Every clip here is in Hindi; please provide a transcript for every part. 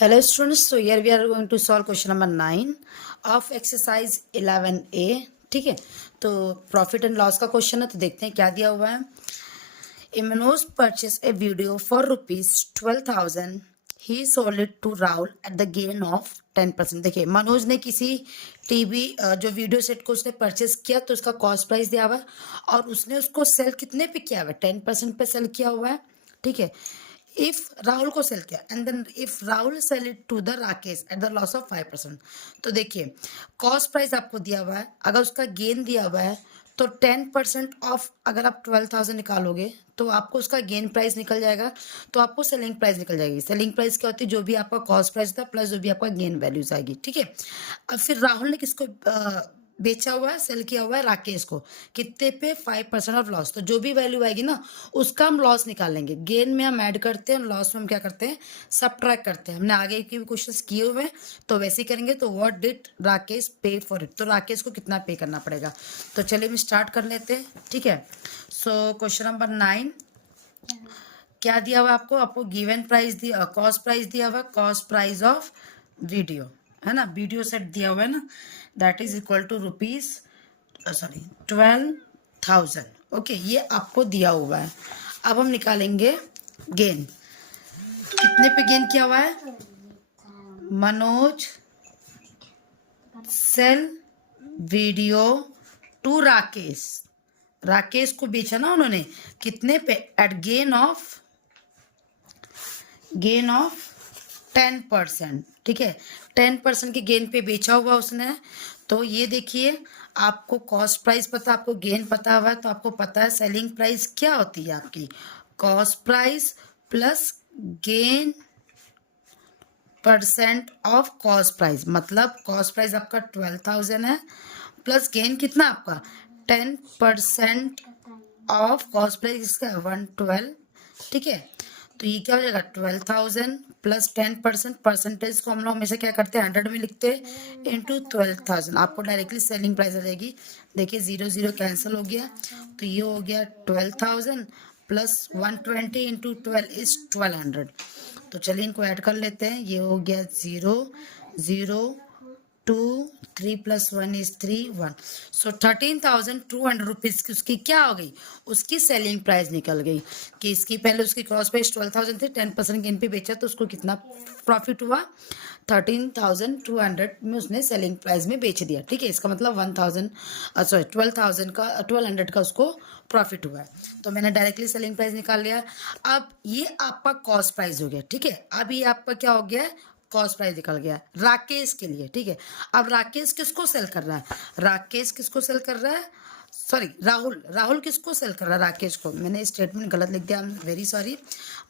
Hello students, so here we are going to solve question number 9 of exercise 11A. ठीक है, तो प्रॉफिट एंड लॉस का क्वेश्चन है, तो देखते हैं क्या दिया हुआ है. Manoj purchased a video for rupees 12,000. He sold it to Rahul at the gain of 10%. देखिए, मनोज ने किसी टीवी जो वीडियो सेट को उसने परचेस किया तो उसका कॉस्ट प्राइस दिया हुआ है और उसने उसको सेल कितने पे किया हुआ है, 10% पे सेल किया हुआ है. ठीक है, इफ राहुल को सेल किया and then if Rahul sell it to the Rakesh at the loss of 5%. तो देखिए, कॉस्ट प्राइस आपको दिया हुआ है, अगर उसका गेन दिया हुआ है तो 10% ऑफ अगर आप 12,000 निकालोगे तो आपको उसका गेन प्राइस निकल जाएगा, तो आपको सेलिंग प्राइस निकल जाएगी. सेलिंग प्राइस क्या होती है, जो भी आपका कॉस्ट प्राइस था प्लस जो भी आपका गेन वैल्यूज आएगी. ठीक है, अब फिर राहुल ने किसको बेचा हुआ है, सेल किया हुआ है, राकेश को. कितने पे, 5% ऑफ लॉस. तो जो भी वैल्यू आएगी ना उसका हम लॉस निकालेंगे. गेन में हम ऐड करते हैं, लॉस में हम क्या करते हैं, सबट्रैक्ट करते हैं. हमने आगे के भी क्वेश्चंस किए हुए हैं तो वैसे ही करेंगे. तो व्हाट डिड राकेश पे फॉर इट, तो राकेश को कितना पे करना पड़ेगा. तो चलिए हम स्टार्ट कर लेते हैं. ठीक है, सो क्वेश्चन नंबर 9 क्या दिया हुआ आपको गिवन प्राइस दिया, कॉस्ट प्राइस दिया हुआ, कॉस्ट प्राइस ऑफ वीडियो है ना, वीडियो सेट दिया हुआ है ना, that is equal to rupees 12,000. Okay, ये आपको दिया हुआ है. अब हम निकालेंगे गेन. कितने पे गेन किया हुआ है, Manoj sell video to Rakesh. Rakesh को बेचा ना उन्होंने, कितने पे, एट गेन ऑफ 10%. ठीक है, 10% के गेन पे बेचा हुआ उसने. तो ये देखिए, आपको कॉस्ट प्राइस पता, आपको गेन पता हुआ है, तो आपको पता है सेलिंग प्राइस क्या होती है आपकी, cost price plus gain percent of cost price. मतलब कॉस्ट प्राइस आपका 12,000 है प्लस गेन कितना आपका 10% ऑफ कॉस्ट प्राइस इसका 112. ठीक है, तो ये क्या हो जाएगा 12,000 प्लस 10%. परसेंटेज को हम लोग हमेशा क्या करते हैं, 100 में लिखते हैं, इंटू 12,000. आपको डायरेक्टली सेलिंग प्राइस आ जाएगी. देखिए 0 कैंसिल हो गया, तो ये हो गया 12,000 प्लस 120 इंटू 12 इज 1200. तो चलिए इनको ऐड कर लेते हैं. ये हो गया 0 2 3 प्लस 1 इज 3 1. सो 13,200 रुपीज की उसकी क्या हो गई, उसकी सेलिंग प्राइस निकल गई. कि इसकी पहले उसकी क्रॉस प्राइस 12,000 थी, 10% गेन पे बेचा तो उसको कितना प्रॉफिट हुआ, 13,200 में उसने सेलिंग प्राइस में बेच दिया. ठीक है, इसका मतलब 12,000 का उसको प्रॉफिट हुआ है. तो मैंने डायरेक्टली सेलिंग प्राइस निकाल लिया. अब ये आपका कॉस्ट प्राइस हो गया. ठीक है, अब ये आपका क्या हो गया, कॉस्ट प्राइस निकल गया राकेश के लिए. ठीक है, अब राकेश किसको सेल कर रहा है, राकेश किसको सेल कर रहा है, सॉरी राहुल किसको सेल कर रहा है, राकेश को. मैंने स्टेटमेंट गलत लिख दिया, I am very sorry.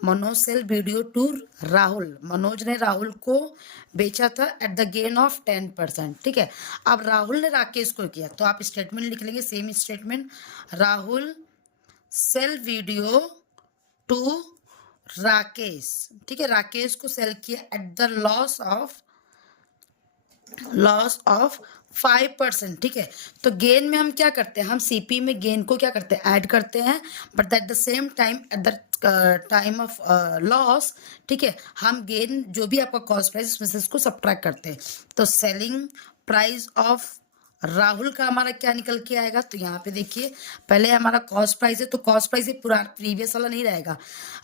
Manoj sell video to Rahul. Manoj ने राहुल को बेचा था एट द गेन ऑफ 10%. ठीक है, अब राहुल ने राकेश को किया, तो आप स्टेटमेंट लिख लेंगे same statement, Rahul sell video to Rakesh. ठीक है, राकेश को सेल किया एट द लॉस ऑफ 5%. ठीक है, तो गेन में हम क्या करते हैं, हम सीपी में गेन को क्या करते हैं, ऐड करते हैं, but at the same time at the time of loss. ठीक है, हम गेन जो भी आपका कॉस्ट प्राइस उसमें से इसको सब्ट्रैक्ट करते हैं. तो सेलिंग प्राइस ऑफ राहुल का हमारा क्या निकल के आएगा, तो यहाँ पे देखिए पहले हमारा कॉस्ट प्राइस है, तो कॉस्ट प्राइस ये पुराना प्रीवियस वाला नहीं रहेगा.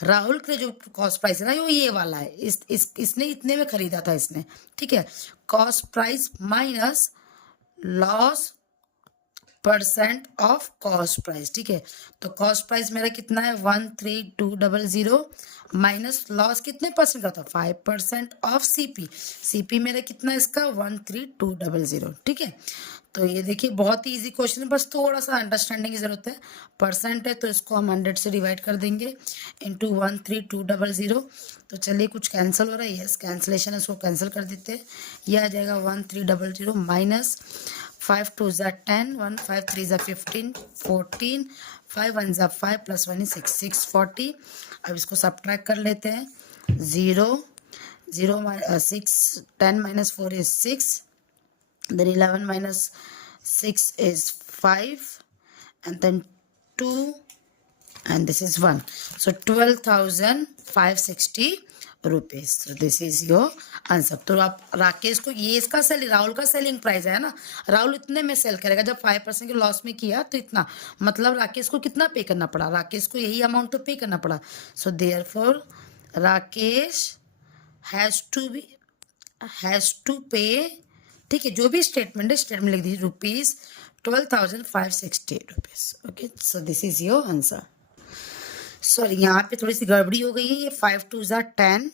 राहुल के जो कॉस्ट प्राइस है ना वो ये वाला है, इसने इतने में खरीदा था इसने. ठीक है, cost price minus loss percent of cost price. ठीक है, तो कॉस्ट प्राइस मेरा कितना है 13,200 माइनस लॉस कितने परसेंट का था, 5% ऑफ सीपी मेरा कितना इसका 13,200. ठीक है, तो ये देखिए बहुत ही इजी क्वेश्चन है, बस थोड़ा सा अंडरस्टैंडिंग की जरूरत है. परसेंट है तो इसको हम 100 से डिवाइड कर देंगे इंटू 13,200. तो चलिए कुछ कैंसिल हो रहा है, यस कैंसिलेशन है, इसको कैंसिल कर देते हैं. ये आ जाएगा 1300 माइनस 5 2 10 1 5 3 15 14 5 1 5 प्लस 1 6 640. अब इसको सब्ट्रैक्ट कर लेते हैं. 0 6 10 minus 4 is 6, then 11 minus 6 is 5, and then 2, and this is 1. So 12,560 rupees. तो दिस इज योर आंसर। तो आप राकेश को, ये इसका सेलिंग, राहुल का सेलिंग प्राइस है ना, राहुल इतने में सेल करेगा, जब 5% के लॉस में किया तो इतना, मतलब राकेश को कितना पे करना पड़ा, राकेश को यही अमाउंट तो पे करना पड़ा। So therefore Rakesh has to pay, ठीक है, जो भी स्टेटमेंट है स्टेटमेंट लिख दीजिए, ₹12,560। Okay, so this is your answer. Sorry, यहाँ पे थोड़ी सी गड़बड़ी हो गई है, ये 5 2 ज़ा 10,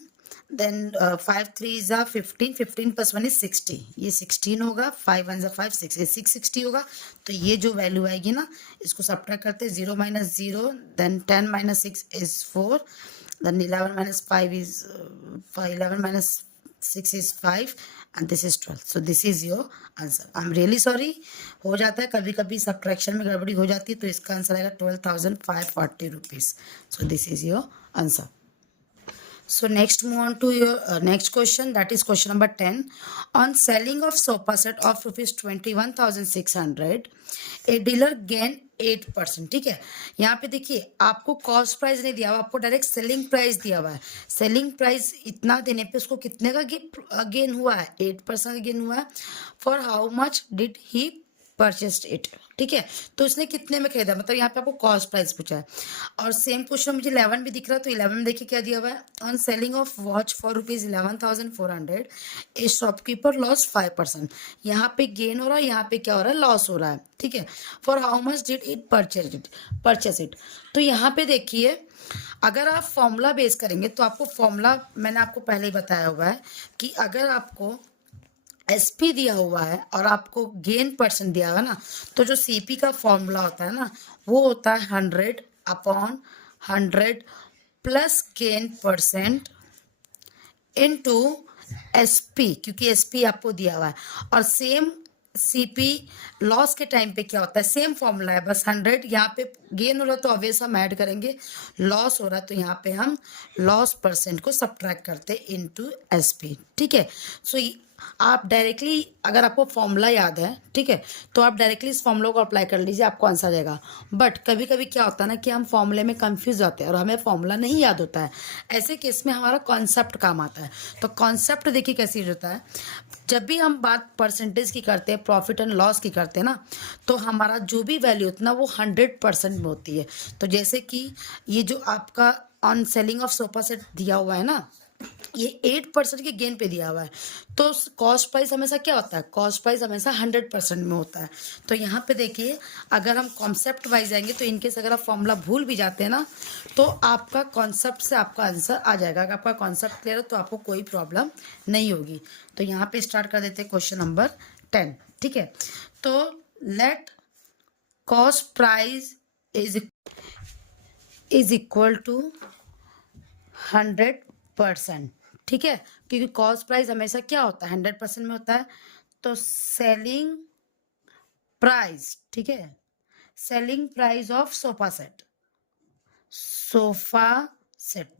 देन 5 3 ज़ा 15, 15 + 1 = 60, ये 16 होगा, 5 1 ज़ा 5 6, ये 660 होगा। तो ये जो वैल्यू आएगी ना, इसको सब्ट्रैक्ट करते हैं, 0 - 0, then 10 - 6 is 4, then 11 - 5 is 11 - 6 is 5, and this is 12. So this is your answer. I'm really sorry, हो जाता है कभी कभी सब्ट्रैक्शन में गड़बड़ी हो जाती है, तो इसका आंसर आएगा ₹12,540। So this is your answer. So next move on to your next question, that is question number 10. On selling of sofa set of ₹21,600, a dealer gain 8%। ठीक है, यहाँ पे देखिए आपको कॉस्ट प्राइस नहीं दिया हुआ, आपको डायरेक्ट सेलिंग प्राइस दिया हुआ है। सेलिंग प्राइस इतना देने पे उसको कितने का गेन हुआ है, 8% का गेन हुआ है। For how much did he purchased it, ठीक है, तो उसने कितने में खरीदा, मतलब यहाँ पे आपको कॉस्ट प्राइस पूछा है। और सेम क्वेश्चन मुझे 11 भी दिख रहा है, तो 11 में देखिए क्या दिया हुआ है, on selling of watch for ₹11,400 A shopkeeper loss 5%। यहाँ पे गेन हो रहा है, यहाँ पे क्या हो रहा है, लॉस हो रहा है, ठीक है। For how much did it purchase it. तो यहाँ पे देखिए, अगर आप फॉर्मूला बेस करेंगे तो आपको फॉर्मूला मैंने आपको पहले ही बताया हुआ है कि अगर आपको एसपी दिया हुआ है और आपको गेन परसेंट दिया हुआ है ना, तो जो सीपी का फॉर्मूला होता है ना, वो होता है 100/100 plus gain percent into SP, क्योंकि एसपी आपको दिया हुआ है। और सेम सीपी लॉस के टाइम पे क्या होता है, सेम फॉर्मूला है, बस 100, यहाँ पे गेन हो रहा है तो ऑब्वियस हम ऐड करेंगे, लॉस हो रहा है तो यहाँ पे हम लॉस परसेंट को सब्ट्रैक्ट करते इनटू एसपी, ठीक है। सो आप डायरेक्टली, अगर आपको फॉर्मूला याद है, ठीक है, तो आप डायरेक्टली इस फॉर्मूला को अप्लाई कर लीजिए, आपको आंसर देगा। बट कभी कभी क्या होता है ना कि हम फॉर्मूले में कंफ्यूज होते हैं और हमें फॉर्मूला नहीं याद होता है, ऐसे केस में हमारा कॉन्सेप्ट काम आता है। तो कॉन्सेप्ट देखिए कैसे यूज होता है, जब भी हम बात परसेंटेज की करते हैं, प्रॉफिट एंड लॉस की करते हैं ना, तो हमारा जो भी वैल्यू होती है ना, वो 100% में होती है। तो जैसे कि ये जो आपका on selling of sofa set दिया हुआ है ना, ये 8% के गेन पे दिया हुआ है, तो कॉस्ट प्राइस हमेशा क्या होता है, कॉस्ट प्राइस हमेशा 100% में होता है। तो यहाँ पे देखिए, अगर हम कॉन्सेप्ट वाइज जाएंगे तो इनकेस अगर आप फॉर्मूला भूल भी जाते हैं ना, तो आपका कॉन्सेप्ट से आपका आंसर आ जाएगा। अगर आपका कॉन्सेप्ट क्लियर है तो आपको कोई प्रॉब्लम नहीं होगी। तो यहाँ पे स्टार्ट कर देते हैं क्वेश्चन नंबर 10, ठीक है। तो let cost price is equal to 100%, ठीक है, क्योंकि कॉस्ट प्राइस हमेशा क्या होता है, 100% में होता है। तो सेलिंग प्राइस, ठीक है, selling price of sofa set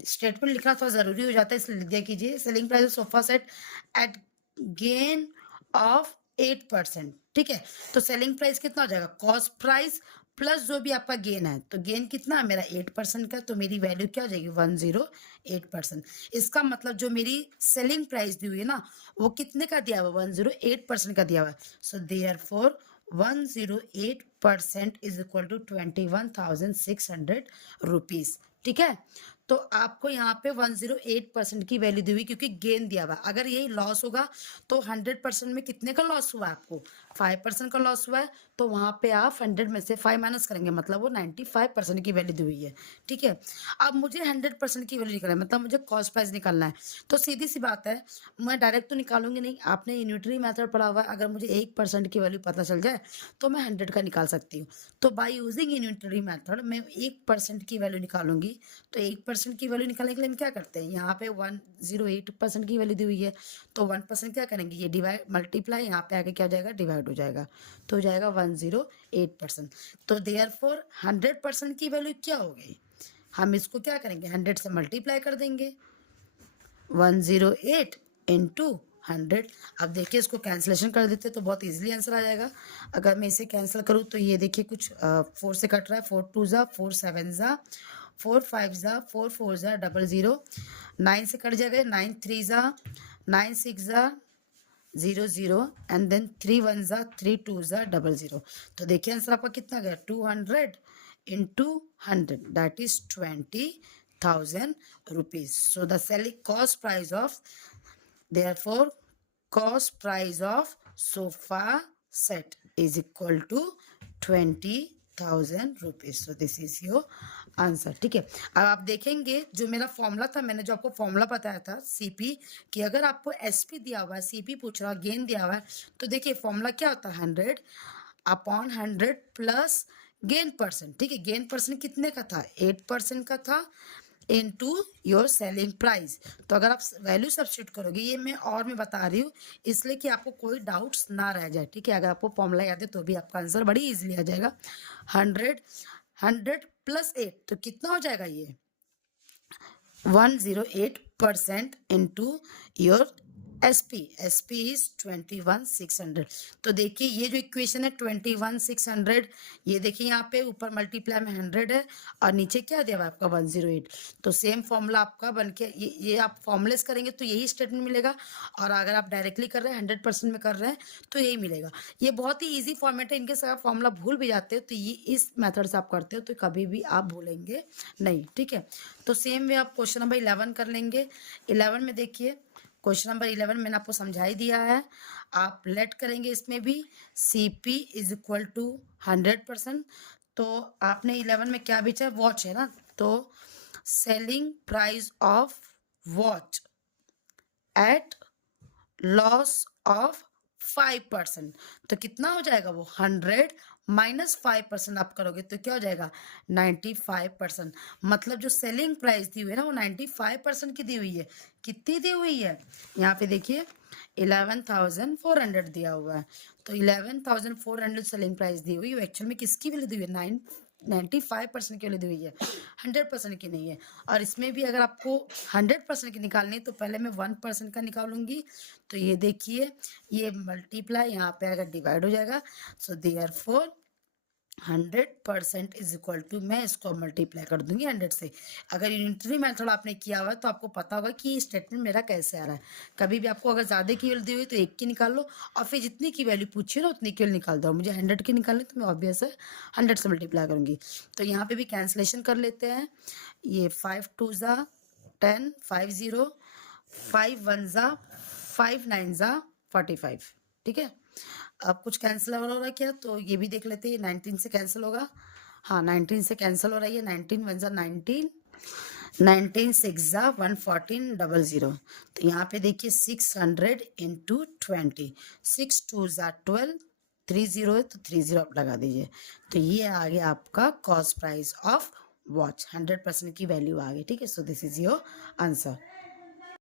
statement लिखना थोड़ा जरूरी हो जाता है, इसलिए लिख दिया कीजिए, selling price of sofa set at gain of 8%, ठीक है। तो सेलिंग प्राइस कितना हो जाएगा, कॉस्ट प्राइस प्लस जो भी आपका गेन है, तो गेन कितना है मेरा 8% का, तो मेरी वैल्यू क्या हो जाएगी 108%। इसका मतलब जो मेरी सेलिंग प्राइस दी हुई है ना, वो कितने का दिया हुआ है, 108% का दिया हुआ है। So therefore 108% is equal to 21,600 rupees, ठीक है। तो आपको यहाँ पे 108% की वैल्यू दी हुई, क्योंकि गेन दिया हुआ। अगर यही लॉस होगा तो 100% में कितने का लॉस हुआ है, आपको 5% का लॉस हुआ है, तो वहाँ पे आप 100 में से 5 माइनस करेंगे, मतलब वो 95% की वैल्यू दी हुई है, ठीक है। अब मुझे 100% की वैल्यू निकालना है, मतलब मुझे कॉस्ट प्राइस निकालना है। तो सीधी सी बात है, मैं डायरेक्ट तो निकालूंगी नहीं, आपने यूनिटरी मेथड पढ़ा हुआ है, अगर मुझे 1% की वैल्यू पता चल जाए तो मैं 100 का निकाल सकती हूँ। तो बाई यूजिंग यूनिटरी मेथड मैं 1% की वैल्यू निकालूंगी। तो 1% की वैल्यू निकालने के लिए हम क्या करते हैं, यहाँ पे 108% की वैल्यू दी हुई है, तो 1% क्या करेंगे, ये डिवाइड मल्टीप्लाई, यहाँ पे आगे क्या हो जाएगा, डिवाइड हो जाएगा, तो हो जाएगा 108%। तो देयरफॉर 100% की वैल्यू क्या हो गई, हम इसको क्या करेंगे, 100 से मल्टीप्लाई कर देंगे, 108 इंटू 100। अब देखिए इसको कैंसिलेशन कर देते तो बहुत इजीली आंसर आ जाएगा। अगर मैं इसे कैंसिल करूँ तो ये देखिए कुछ 4 से कट रहा है, 4 2 ज़ा 4 7 ज़ा 4 5 ज़ा 4 4 ज़ा 00, 9 से कट जाएगा, 9 3 ज़ा 9 6 ज़ा 00 एंड देन 3 1 ज़ा 3 2 ज़ा 00। तो देखिए आंसर आपका कितना गया, 200 into 100 that is 20,000 rupees. So the selling cost price of, therefore cost price of sofa set is equal to 20,000 rupees. So this is your answer, ठीक है। अब आप देखेंगे जो मेरा फॉर्मूला था, मैंने जो आपको फॉर्मूला बताया था सीपी, कि अगर आपको एसपी दिया हुआ है, सीपी पूछ रहा है, गेन दिया हुआ है, तो देखिए फॉर्मूला क्या होता है, 100 अपॉन 100 प्लस गेन परसेंट, ठीक है। गेन परसेंट कितने का था, 8% का था, इनटू योर सेलिंग प्राइस। तो अगर आप वैल्यू सब्स्टिट्यूट करोगे, ये मैं बता रही हूँ इसलिए कि आपको कोई डाउट्स ना रह जाए, ठीक है। अगर आपको फॉर्मूला याद है तो भी आपका आंसर बड़ी इजीली आ जाएगा। 100 प्लस 8 तो कितना हो जाएगा, ये 108% इंटू योर एसपी इज 21,600। तो देखिए ये जो इक्वेशन है 21,600, ये देखिए यहाँ पे ऊपर मल्टीप्लाई में 100 है और नीचे क्या दिया हुआ है आपका 108। तो सेम फॉर्मूला आपका बन के ये आप फॉर्मुलेस करेंगे तो यही स्टेटमेंट मिलेगा, और अगर आप डायरेक्टली कर रहे हैं 100% में कर रहे हैं तो यही मिलेगा। ये बहुत ही ईजी फॉर्मेट है, इनके साथ फॉर्मूला भूल भी जाते हो तो ये इस मेथड से आप करते हो तो कभी भी आप भूलेंगे नहीं, ठीक है। तो सेम वे आप क्वेश्चन नंबर 11 कर लेंगे। 11 में देखिए, क्वेश्चन नंबर 11 मैंने आपको समझा ही दिया है, आप लेट करेंगे इसमें भी, CP इज इक्वल टू 100%। तो आपने 11 में क्या बेचा है, वॉच है ना, तो selling price of watch at loss of 5%, तो कितना हो जाएगा वो 100 माइनस 5% आप करोगे तो क्या हो जाएगा 95%। मतलब जो सेलिंग प्राइस दी हुई है ना वो 95% की दी हुई है। कितनी दी हुई है, यहाँ पे देखिए 11,400 दिया हुआ है, तो 11,400 सेलिंग प्राइस दी हुई है, एक्चुअल में किसकी वैल्यू दी हुई है, 95% की वैल्यू दी हुई है, 100% की नहीं है। और इसमें भी अगर आपको 100% की निकालनी है तो पहले मैं 1% का निकालूंगी, तो ये देखिए ये मल्टीप्लाई यहाँ पे अगर डिवाइड हो जाएगा, so therefore 100% is equal to, मैं इसको मल्टीप्लाई कर दूंगी 100 से। अगर यूनिटरी मेथड आपने किया हुआ है तो आपको पता होगा कि ये स्टेटमेंट मेरा कैसे आ रहा है। कभी भी आपको अगर ज़्यादा की वैल्यू दी हुई तो 1 की निकाल लो, और फिर जितनी की वैल्यू पूछी ना उतनी की वैल्यू निकाल दो। मुझे 100 की निकालनी तो मैं ऑब्वियस है 100 से मल्टीप्लाई करूँगी। तो यहाँ पे भी कैंसलेशन कर लेते हैं, ये 5 2 ज़ा 10, 5 0, 5 1 ज़ा 5 9 ज़ा 45, ठीक है। अब कुछ कैंसिल हो रहा है क्या, तो ये भी देख लेते हैं, 19 से कैंसिल होगा, हाँ 19 से कैंसिल हो रही है, 19 1 ज़ा 19, 19 6 ज़ा 114 00। तो यहाँ पे देखिए 600 इंटू 20, 6 2 ज़ा 12, 30 है तो 30 आप लगा दीजिए। तो ये आ गया आपका कॉस्ट प्राइस ऑफ वॉच, 100% की वैल्यू आ गई, ठीक है। So this is your answer.